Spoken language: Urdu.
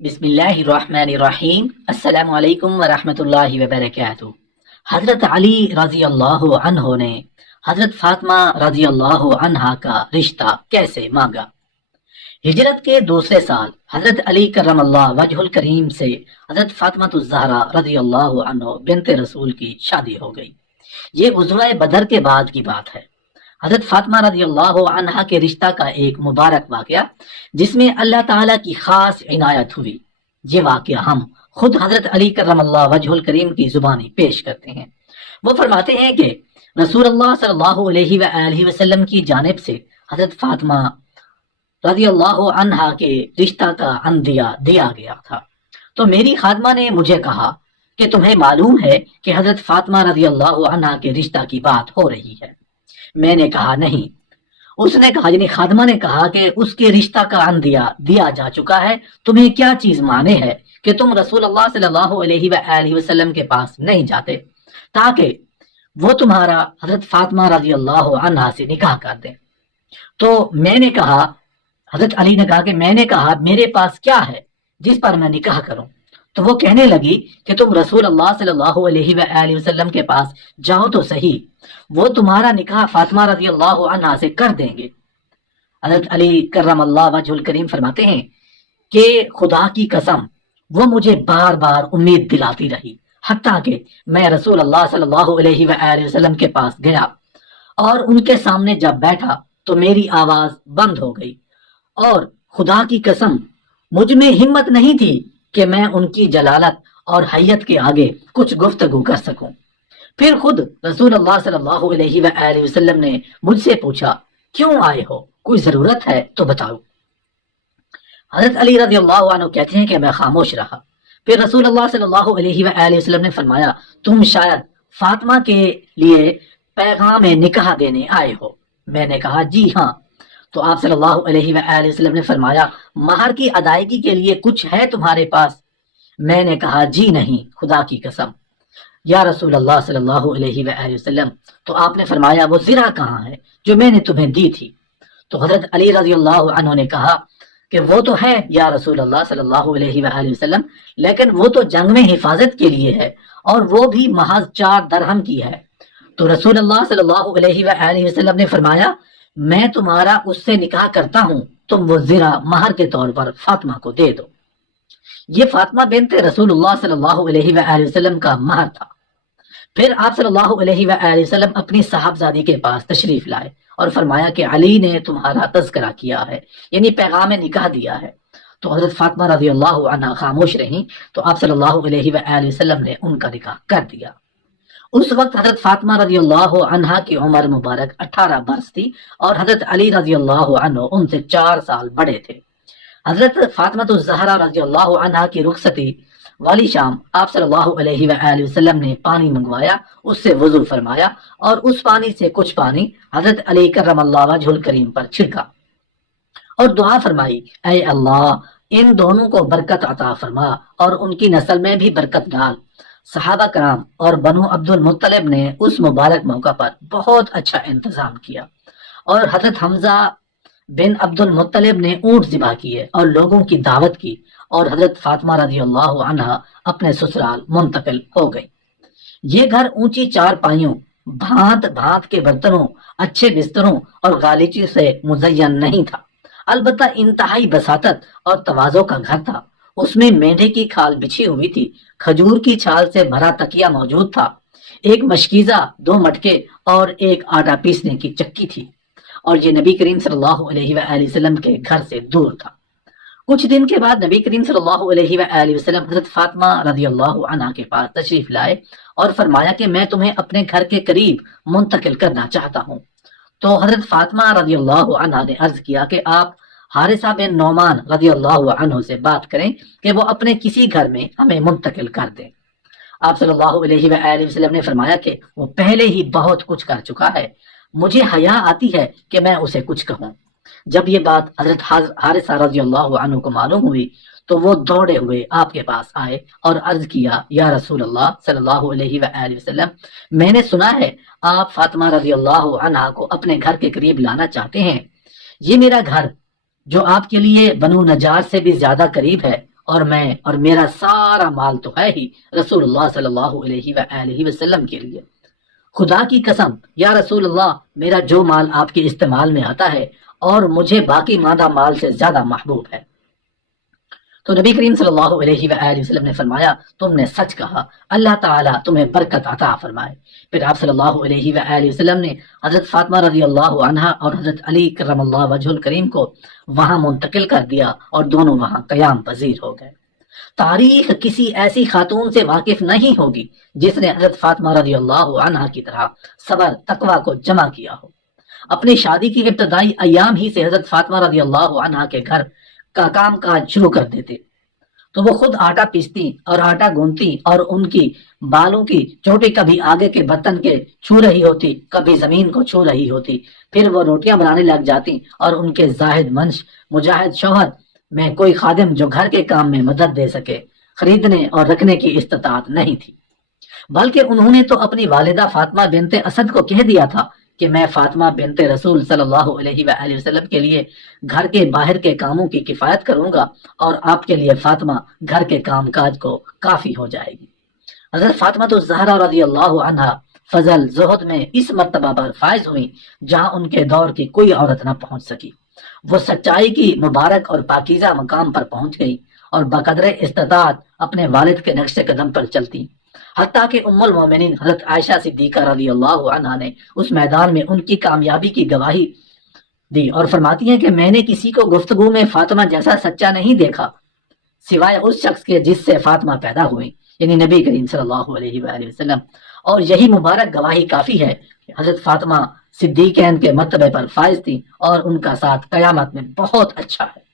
بسم اللہ الرحمن الرحیم۔ السلام علیکم ورحمۃ اللہ وبرکاتہ۔ حضرت علی رضی اللہ عنہ نے حضرت فاطمہ رضی اللہ عنہا کا رشتہ کیسے مانگا؟ ہجرت کے دوسرے سال حضرت علی کرم اللہ وجہ الکریم سے حضرت فاطمہ الزہرا رضی اللہ عنہ بنت رسول کی شادی ہو گئی۔ یہ غزوہ بدر کے بعد کی بات ہے۔ حضرت فاطمہ رضی اللہ عنہا کے رشتہ کا ایک مبارک واقعہ جس میں اللہ تعالیٰ کی خاص عنایت ہوئی، یہ واقعہ ہم خود حضرت علی کرم اللہ وجہ الکریم کی زبانی پیش کرتے ہیں۔ وہ فرماتے ہیں کہ رسول اللہ صلی اللہ علیہ وآلہ وسلم کی جانب سے حضرت فاطمہ رضی اللہ عنہا کے رشتہ کا عندیہ دیا گیا تھا، تو میری خادمہ نے مجھے کہا کہ تمہیں معلوم ہے کہ حضرت فاطمہ رضی اللہ عنہا کے رشتہ کی بات ہو رہی ہے؟ میں نے کہا نہیں۔ اس نے کہا، یعنی خادمہ نے کہا کہ اس کے رشتہ کا عندیہ دیا جا چکا ہے، تمہیں کیا چیز مانے ہے کہ تم رسول اللہ صلی اللہ علیہ وآلہ وسلم کے پاس نہیں جاتے تاکہ وہ تمہارا حضرت فاطمہ رضی اللہ عنہا سے نکاح کر دیں؟ تو میں نے کہا، حضرت علی نے کہا کہ میں نے کہا میرے پاس کیا ہے جس پر میں نکاح کروں؟ تو وہ کہنے لگی کہ تم رسول اللہ صلی اللہ علیہ وآلہ وسلم کے پاس جاؤ تو صحیح، وہ تمہارا نکاح فاطمہ رضی اللہ عنہا سے کر دیں گے۔ حضرت علی کرم اللہ وجہ الکریم فرماتے ہیں کہ خدا کی قسم وہ مجھے بار بار امید دلاتی رہی، حتیٰ کہ میں رسول اللہ صلی اللہ علیہ وآلہ وسلم کے پاس گیا اور ان کے سامنے جب بیٹھا تو میری آواز بند ہو گئی، اور خدا کی قسم مجھ میں ہمت نہیں تھی کہ میں ان کی جلالت اور حیت کے آگے کچھ گفتگو کر سکوں۔ پھر خود رسول اللہ صلی اللہ علیہ وآلہ وسلم نے مجھ سے پوچھا، کیوں آئے ہو؟ کوئی ضرورت ہے تو بتاؤ۔ حضرت علی رضی اللہ عنہ کہتے ہیں کہ میں خاموش رہا۔ پھر رسول اللہ صلی اللہ علیہ وآلہ وسلم نے فرمایا، تم شاید فاطمہ کے لیے پیغام نکاح دینے آئے ہو؟ میں نے کہا جی ہاں۔ تو آپ صلی اللہ علیہ وآلہ وسلم نے فرمایا، مہر کی ادائیگی کے لیے کچھ ہے تمہارے پاس؟ میں نے کہا جی نہیں، خدا کی قسم یا رسول اللہ صلی اللہ علیہ وآلہ وسلم۔ تو آپ نے فرمایا، وہ زرہ کہاں ہے جو میں نے تمہیں دی تھی؟ تو حضرت علی رضی اللہ عنہ نے کہا کہ وہ تو ہے یا رسول اللہ صلی اللہ علیہ وآلہ وسلم، لیکن وہ تو جنگ میں حفاظت کے لیے ہے اور وہ بھی محض 4 درہم کی ہے۔ تو رسول اللہ صلی اللہ علیہ وآلہ وسلم نے فرمایا، میں تمہارا اس سے نکاح کرتا ہوں، تم وہ زرہ مہر کے طور پر فاطمہ کو دے دو۔ یہ فاطمہ بنت رسول اللہ صلی اللہ علیہ وآلہ وسلم کا مہر تھا۔ پھر آپ صلی اللہ علیہ وآلہ وسلم اپنی صاحبزادی کے پاس تشریف لائے اور فرمایا کہ علی نے تمہارا تذکرہ کیا ہے، یعنی پیغام نکاح دیا ہے۔ تو حضرت فاطمہ رضی اللہ عنہا خاموش رہیں، تو آپ صلی اللہ علیہ وآلہ وسلم نے ان کا نکاح کر دیا۔ اس وقت حضرت فاطمہ رضی اللہ عنہا کی عمر مبارک 18 برس تھی اور حضرت علی رضی اللہ عنہ ان سے 4 سال بڑے تھے۔ حضرت فاطمہ الزہرا رضی اللہ عنہا کی رخصتی والی شام آپ صلی اللہ علیہ وآلہ وسلم نے پانی منگوایا، اس سے وضو فرمایا اور اس پانی سے کچھ پانی حضرت علی کرم اللہ وجہ الکریم پر چھڑکا اور دعا فرمائی، اے اللہ ان دونوں کو برکت عطا فرما اور ان کی نسل میں بھی برکت ڈال۔ صحابہ کرام اور بنو عبد المطلب نے اس مبارک موقع پر بہت اچھا انتظام کیا اور حضرت حمزہ بن عبد المطلب نے اونٹ ذبح کیے اور لوگوں کی دعوت کی، اور حضرت فاطمہ رضی اللہ عنہا اپنے سسرال منتقل ہو گئی۔ یہ گھر اونچی 4 پائیوں، بھانت بھانت کے برتنوں، اچھے بستروں اور غالیچی سے مزین نہیں تھا، البتہ انتہائی بساطت اور تواضع کا گھر تھا۔ اس میں مینڈھے کی کھال بچھی ہوئی تھی، کھجور کی چھال سے بھرا تکیہ موجود تھا، ایک مشکیزہ، 2 مٹکے اور ایک آٹا پیسنے کی چکی تھی، اور یہ نبی کریم صلی اللہ علیہ وآلہ وسلم کے گھر سے دور تھا۔ کچھ دن کے بعد نبی کریم صلی اللہ علیہ وآلہ وسلم حضرت فاطمہ رضی اللہ عنہا کے پاس تشریف لائے اور فرمایا کہ میں تمہیں اپنے گھر کے قریب منتقل کرنا چاہتا ہوں۔ تو حضرت فاطمہ رضی اللہ عنہا نے عرض کیا کہ آپ حارثہ بن نعمان رضی اللہ عنہ سے بات کریں کہ وہ اپنے کسی گھر میں ہمیں منتقل کر دیں۔ آپ صلی اللہ علیہ وآلہ وسلم نے فرمایا کہ وہ پہلے ہی بہت کچھ کر چکا ہے، مجھے حیا آتی ہے کہ میں اسے کچھ کہوں۔ جب یہ بات حضرت حارثہ رضی اللہ عنہ کو معلوم ہوئی تو وہ دوڑے ہوئے آپ کے پاس آئے اور عرض کیا، یا رسول اللہ صلی اللہ علیہ وآلہ وسلم، میں نے سنا ہے آپ فاطمہ رضی اللہ عنہا کو اپنے گھر کے قریب لانا چاہتے ہیں۔ یہ میرا گھر جو آپ کے لیے بنو نجار سے بھی زیادہ قریب ہے اور میں اور میرا سارا مال تو ہے ہی رسول اللہ صلی اللہ علیہ وآلہ وسلم کے لیے۔ خدا کی قسم یا رسول اللہ، میرا جو مال آپ کے استعمال میں آتا ہے اور مجھے باقی ماندہ مال سے زیادہ محبوب ہے۔ تو نبی کریم صلی اللہ علیہ وآلہ وسلم نے فرمایا، تم نے سچ کہا، اللہ تعالیٰ تمہیں برکت عطا فرمائے۔ پھر آپ صلی اللہ علیہ وآلہ وسلم نے حضرت فاطمہ رضی اللہ عنہا اور حضرت علی کرم اللہ وجہ الکریم کو وہاں منتقل کر دیا اور دونوں وہاں قیام پذیر ہو گئے۔ تاریخ کسی ایسی خاتون سے واقف نہیں ہوگی جس نے حضرت فاطمہ رضی اللہ عنہا کی طرح صبر تقوی کو جمع کیا ہو۔ اپنی شادی کی ابتدائی ایام ہی سے حضرت فاطمہ رضی اللہ عنہا کے گھر کا کام کاج شروع کر دیتے، تو وہ خود آٹا پیستی اور آٹا گوندتی اور ان کی بالوں کی چوٹی کبھی آگے کے برتن کے چھو رہی ہوتی، کبھی زمین کو چھو رہی ہوتی۔ پھر وہ روٹیاں بنانے لگ جاتی اور ان کے زاہد منش مجاہد شوہر میں کوئی خادم جو گھر کے کام میں مدد دے سکے خریدنے اور رکھنے کی استطاعت نہیں تھی، بلکہ انہوں نے تو اپنی والدہ فاطمہ بنت اسد کو کہہ دیا تھا کہ میں فاطمہ بنت رسول صلی اللہ علیہ وآلہ وسلم کے لیے گھر کے باہر کے کاموں کی کفایت کروں گا اور آپ کے لیے فاطمہ گھر کے کام کاج کو کافی ہو جائے گی۔ حضرت فاطمہ تو زہرا رضی اللہ عنہا فضل زہد میں اس مرتبہ پر فائز ہوئی جہاں ان کے دور کی کوئی عورت نہ پہنچ سکی۔ وہ سچائی کی مبارک اور پاکیزہ مقام پر پہنچ گئی اور بقدر استطاعت اپنے والد کے نقش قدم پر چلتی، حتیٰ کہ ام المومنین حضرت عائشہ صدیقہ رضی اللہ عنہا نے اس میدان میں ان کی کامیابی کی گواہی دی اور فرماتی ہیں کہ میں نے کسی کو گفتگو میں فاطمہ جیسا سچا نہیں دیکھا سوائے اس شخص کے جس سے فاطمہ پیدا ہوئی، یعنی نبی کریم صلی اللہ علیہ وآلہ وسلم۔ اور یہی مبارک گواہی کافی ہے کہ حضرت فاطمہ صدیقین کے مرتبے پر فائز تھی اور ان کا ساتھ قیامت میں بہت اچھا ہے۔